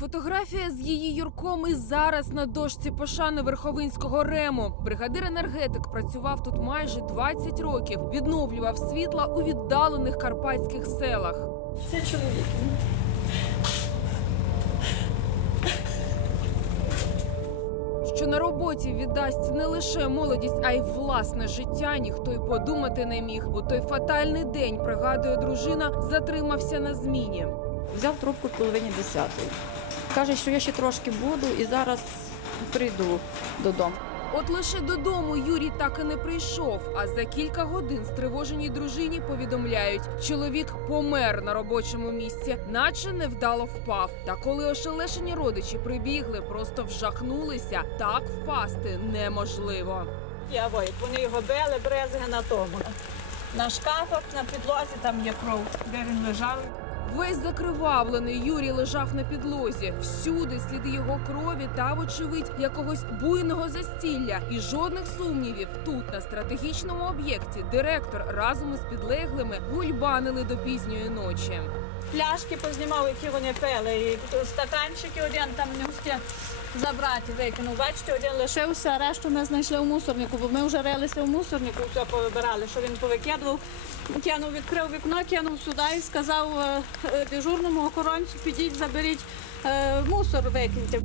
Фотографія з її юрком і зараз на дошці пошани Верховинського рему. Бригадир енергетик працював тут майже 20 років, відновлював світла у віддалених карпатських селах. Це чоловік. Що на роботі віддасть не лише молодість, а й власне життя. Ніхто й подумати не міг. У той фатальний день пригадує дружина, затримався на зміні. Взяв трубку в половині десятої. Каже, що я ще трошки буду і зараз прийду додому. От лише додому Юрій так і не прийшов. А за кілька годин стривоженій дружині повідомляють, чоловік помер на робочому місці, наче невдало впав. Та коли ошелешені родичі прибігли, просто вжахнулися. Так впасти неможливо. Я воїк. Вони його били, брезги на тому. На шкафах, на підлозі там є кров, де він лежав. Весь закривавлений Юрій лежав на підлозі. Всюди сліди його крові та, вочевидь, якогось буйного застілля. І жодних сумнівів тут, на стратегічному об'єкті, директор разом із підлеглими гульбанили до пізньої ночі. Пляшки познімав, які вони пили. І стаканчики один там не встиг забрати, викинув. Бачите, один лишився, а решту ми знайшли в мусорнику, бо ми вже рилися в мусорнику, все повибирали, що він повикидував. Кинув, відкрив вікно, кинув сюди і сказав е, е, дежурному охоронцю, підіть, заберіть е, мусор, викиньте.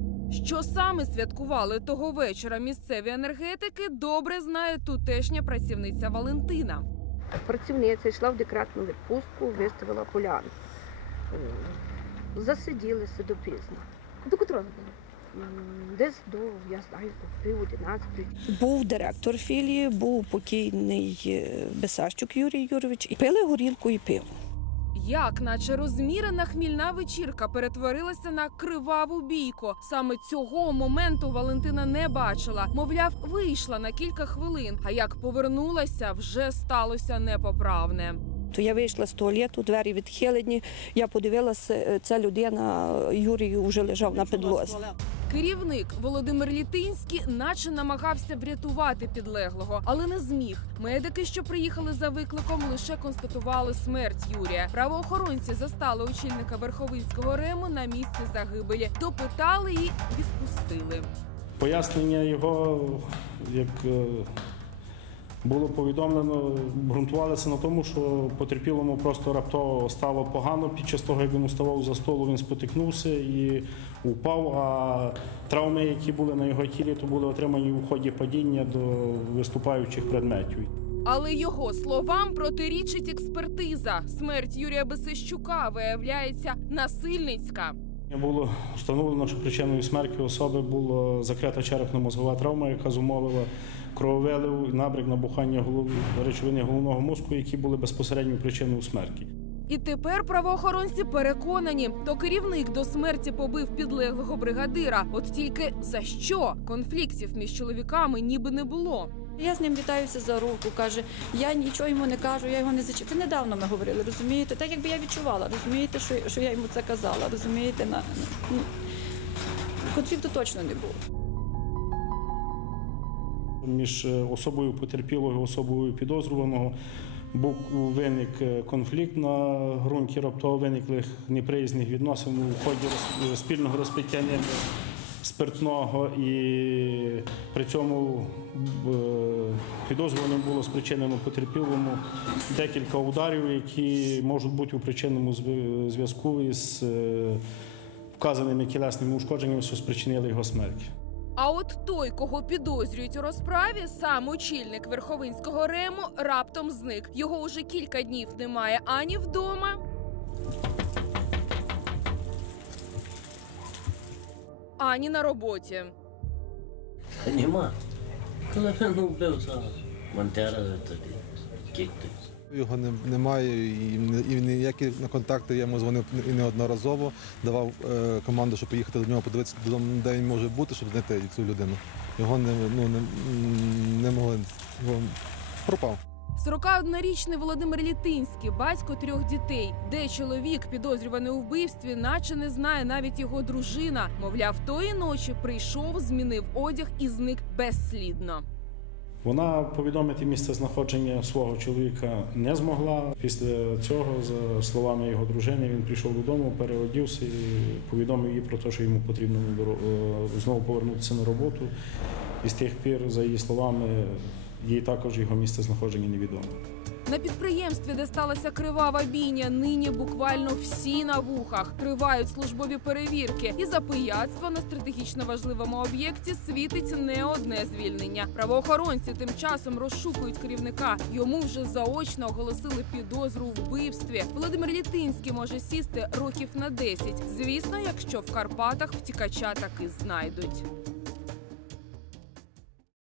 Що саме святкували того вечора місцеві енергетики, добре знає тутешня працівниця Валентина. Працівниця йшла в декретну відпустку, виставила поляну. Е, Засиділися допізно. До котрого? Десь до, я знаю, пів одинадцятої. Був директор філії, був покійний е, Бесарчук Юрій Юрович. І пили горілку і пиво. Як, наче розмірена хмільна вечірка перетворилася на криваву бійку. Саме цього моменту Валентина не бачила. Мовляв, вийшла на кілька хвилин. А як повернулася, вже сталося непоправне. То я вийшла з туалету, двері відхилені. Я подивилася, е, ця людина Юрій вже лежав на підлозі. Керівник Володимир Літинський, наче намагався врятувати підлеглого, але не зміг. Медики, що приїхали за викликом, лише констатували смерть Юрія. Правоохоронці застали очільника Верховинського рему на місці загибелі, допитали і відпустили. Пояснення його, як е, було повідомлено, ґрунтувалося на тому, що потерпілому просто раптово стало погано. Під час того, як він уставав за столу, він спотикнувся і упав. А травми, які були на його тілі, то були отримані у ході падіння до виступаючих предметів. Але його словам протирічить експертиза. Смерть Юрія Бесищука виявляється насильницька. Було встановлено, що причиною смерті особи була закрита черепно-мозгова травма, яка зумовила крововилив, і набряк набухання голов... речовини головного мозку, які були безпосередньою причиною смерті. І тепер правоохоронці переконані, то керівник до смерті побив підлеглого бригадира. От тільки за що конфліктів між чоловіками ніби не було. Я з ним вітаюся за руку, каже, я нічого йому не кажу, я його не зачіпаю. Це недавно ми говорили, розумієте? Так якби я відчувала, розумієте, що, що я йому це казала, розумієте? На, ну, конфлікту точно не було. Між е, особою потерпілого і особою підозрюваного був виник е, конфлікт на ґрунті раптово виниклих неприязних відносин у ході спільного розпиття спиртного, і при цьому е, підозрюваним було спричинено потерпілому декілька ударів, які можуть бути у причинному зв'язку із е, вказаними тілесними ушкодженнями, що спричинили його смерть. А от той, кого підозрюють у розправі, сам очільник Верховинського рему раптом зник. Його уже кілька днів немає ані вдома, ані на роботі. Нема. Коли він вбив сам. Монтера тоді. Кікти. Його не, немає і, ніякі на контакти я йому дзвонив і неодноразово, давав е, команду, щоб поїхати до нього, подивитися, де він може бути, щоб знайти цю людину. Його не, ну, не, не могли. Пропав. 41-річний Володимир Літинський, батько трьох дітей, де чоловік, підозрюваний у вбивстві, наче не знає навіть його дружина. Мовляв, тої ночі прийшов, змінив одяг і зник безслідно. Вона повідомити місце знаходження свого чоловіка не змогла. Після цього, за словами його дружини, він прийшов додому, переодівся і повідомив їй про те, що йому потрібно е, знову повернутися на роботу. І з тих пір, за її словами, їй також його місце знаходження невідомо. На підприємстві, де сталася кривава бійня, нині буквально всі на вухах тривають службові перевірки. І за пияцтво на стратегічно важливому об'єкті світить не одне звільнення. Правоохоронці тим часом розшукують керівника. Йому вже заочно оголосили підозру вбивстві. Володимир Літинський може сісти років на 10. Звісно, якщо в Карпатах втікача таки знайдуть.